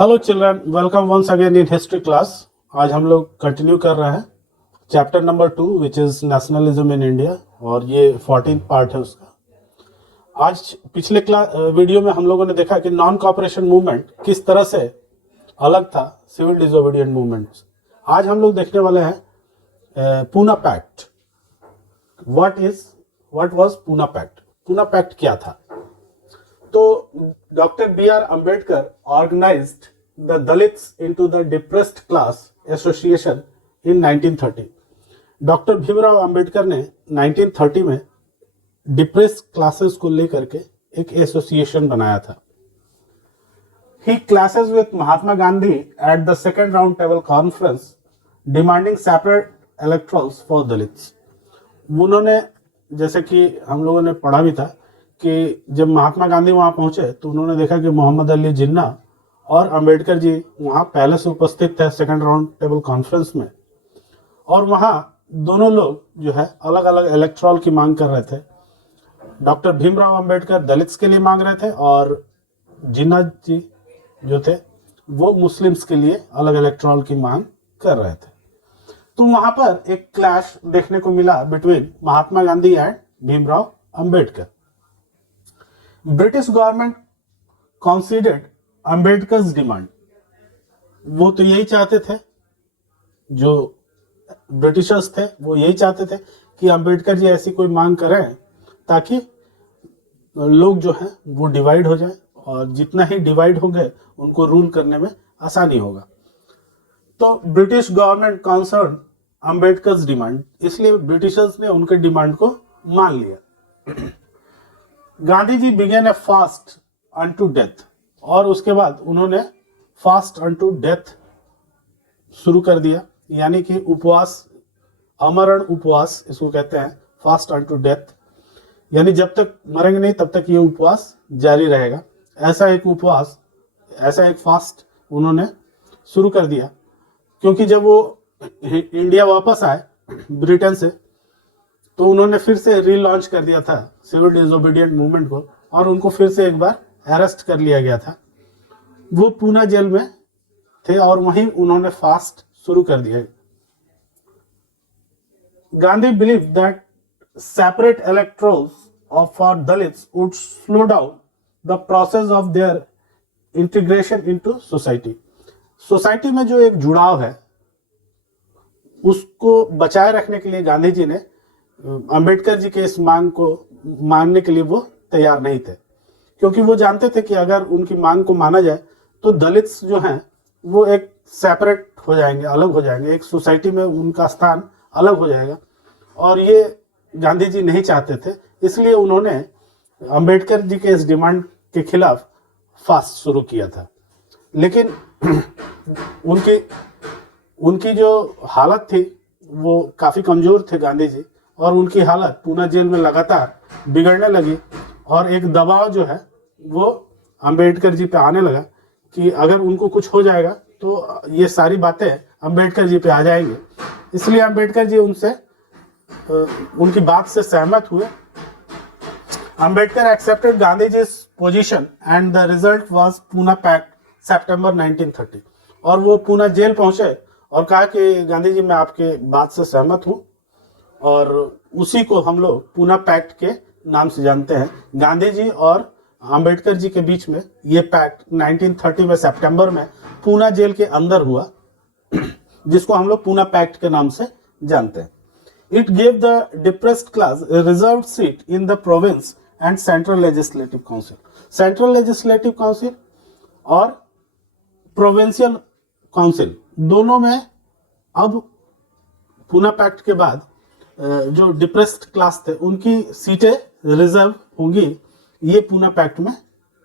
Hello children, welcome once again in history class. आज हम लोग कंटिन्यू कर रहे हैं chapter number 2 which is nationalism in India, और ये 14th पार्ट है उसका। आज पिछले वीडियो में हम लोगों ने देखा कि नॉन कॉपरेशन मूवमेंट किस तरह से अलग था सिविल डिसोबीडिएंट मूवमेंट। आज हम लोग देखने वाले हैं Poona pact. What was Poona pact? Poona pact क्या था? तो doctor B.R. Ambedkar organized the Dalits into the depressed class association in 1930. Doctor Bhimrao Ambedkar ने 1930 में डिप्रेस क्लासेस को लेकर के एक एसोसिएशन बनाया था। He clashes with Mahatma Gandhi at the second round table conference demanding separate electorals for Dalits. उन्होंने, जैसे कि हम लोगों ने पढ़ा भी था कि जब महात्मा गांधी वहां पहुंचे तो उन्होंने देखा कि मोहम्मद अली जिन्ना और अंबेडकर जी वहां पहले से उपस्थित थे सेकंड राउंड टेबल कॉन्फ्रेंस में, और वहां दोनों लोग जो है अलग अलग इलेक्टोरल की मांग कर रहे थे। डॉक्टर भीमराव अंबेडकर दलित्स के लिए मांग रहे थे और जिन्ना जी जो थे वो मुस्लिम्स के लिए अलग इलेक्टोरल की मांग कर रहे थे। तो वहां पर एक क्लैश देखने को मिला between Mahatma Gandhi and Bhimrao Ambedkar. British government considered Ambedkar's demand. वो तो यही चाहते थे, जो ब्रिटिशर्स थे वो यही चाहते थे कि अंबेडकर जी ऐसी कोई मांग करें ताकि लोग जो हैं वो डिवाइड हो जाए, और जितना ही डिवाइड होंगे उनको रूल करने में आसानी होगा। तो British government concern Ambedkar's demand, इसलिए ब्रिटिशर्स ने उनके डिमांड को मान लिया। गांधी जी बिगेन ए फास्ट अनटू डेथ, और उसके बाद उन्होंने फास्ट अनटू डेथ शुरू कर दिया, यानी कि उपवास, अमरण उपवास इसको कहते हैं, फास्ट अनटू डेथ, यानी जब तक मरेंगे नहीं तब तक ये उपवास जारी रहेगा। ऐसा एक उपवास, ऐसा एक फास्ट उन्होंने शुरू कर दिया, क्योंकि जब वो इंडिया वापस आए ब्रिटेन से तो उन्होंने फिर से रीलॉन्च कर दिया था सिविल डिसोबीडिएंट मूवमेंट को, और उनको फिर से एक बार अरेस्ट कर लिया गया था। वो पूना जेल में थे और वहीं उन्होंने फास्ट शुरू कर दिया। Gandhi believe that separate electorals of for Dalits would slow down the process of their integration into society. Society में जो एक जुड़ाव है उसको बचाए रखने के लिए गांधी जी ने अंबेडकर जी के इस मांग को मानने के लिए वो तैयार नहीं थे, क्योंकि वो जानते थे कि अगर उनकी मांग को माना जाए तो दलित्स जो हैं वो एक सेपरेट हो जाएंगे, अलग हो जाएंगे, एक सोसाइटी में उनका स्थान अलग हो जाएगा, और ये गांधी जी नहीं चाहते थे। इसलिए उन्होंने अंबेडकर जी के इस डिमांड के खिलाफ फास्ट शुरू किया था। लेकिन उनकी जो हालत थी वो काफ़ी कमज़ोर थे गांधी जी, और उनकी हालत पूना जेल में लगातार बिगड़ने लगी, और एक दबाव जो है वो अंबेडकर जी पे आने लगा कि अगर उनको कुछ हो जाएगा तो ये सारी बातें अंबेडकर जी पे आ जाएंगे। इसलिए अंबेडकर जी उनकी बात से सहमत हुए। Ambedkar accepted Gandhi ji position and the result was Poona pact सितंबर 1930, और वो पूना जेल पहुंचे और कहा कि गांधी जी मैं आपके बात से सहमत हूं, और उसी को हम लोग पूना पैक्ट के नाम से जानते हैं। गांधी जी और अंबेडकर जी के बीच में ये पैक्ट 1930 में सितंबर में पूना जेल के अंदर हुआ, जिसको हम लोग पूना पैक्ट के नाम से जानते हैं। It gave the depressed class reserve seat in the province and central legislative council. Central legislative council और प्रोविंशियल काउंसिल दोनों में अब पूना पैक्ट के बाद जो डिप्रेस्ड क्लास थे उनकी सीटें रिजर्व होंगी, ये पूना पैक्ट में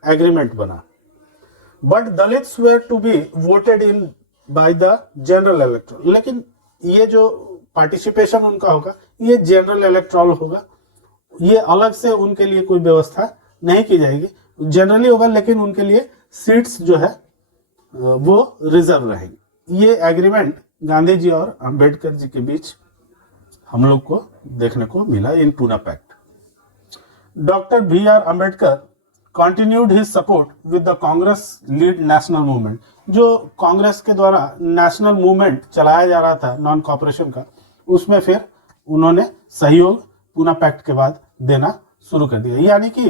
एग्रीमेंट बना। But Dalits were to be voted in by the general electoral. लेकिन ये जो पार्टिसिपेशन उनका होगा ये जनरल इलेक्टोरल होगा, ये अलग से उनके लिए कोई व्यवस्था नहीं की जाएगी, जनरली होगा, लेकिन उनके लिए सीट्स जो है वो रिजर्व रहेंगी। ये एग्रीमेंट गांधी जी और अंबेडकर जी के बीच हम लोग को देखने को मिला इन Poona pact. Doctor B.R. Ambedkar continued his support with the Congress lead national movement. जो कांग्रेस के द्वारा नेशनल मूवमेंट चलाया जा रहा था नॉन कॉपरेशन का, उसमें फिर उन्होंने सहयोग पूना पैक्ट के बाद देना शुरू कर दिया। यानी कि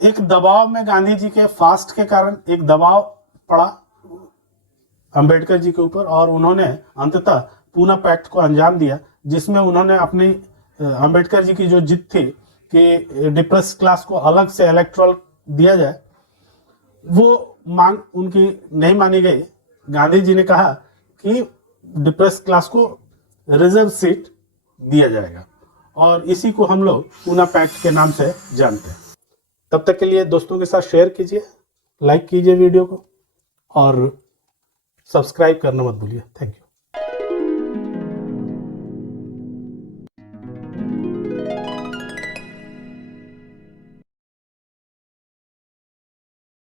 एक दबाव में गांधी जी के फास्ट के कारण एक दबाव पड़ा अंबेडकर जी के ऊपर और उन्होंने अंततः पूना पैक्ट को अंजाम दिया, जिसमें उन्होंने अपनी अंबेडकर जी की जो जिद थी कि डिप्रेस क्लास को अलग से इलेक्टोरल दिया जाए, वो मांग उनकी नहीं मानी गई। गांधी जी ने कहा कि डिप्रेस क्लास को रिजर्व सीट दिया जाएगा और इसी को हम लोग पूना पैक्ट के नाम से जानते हैं। तब तक के लिए दोस्तों के साथ शेयर कीजिए, लाइक कीजिए वीडियो को और सब्सक्राइब करना मत भूलिए। Thank you.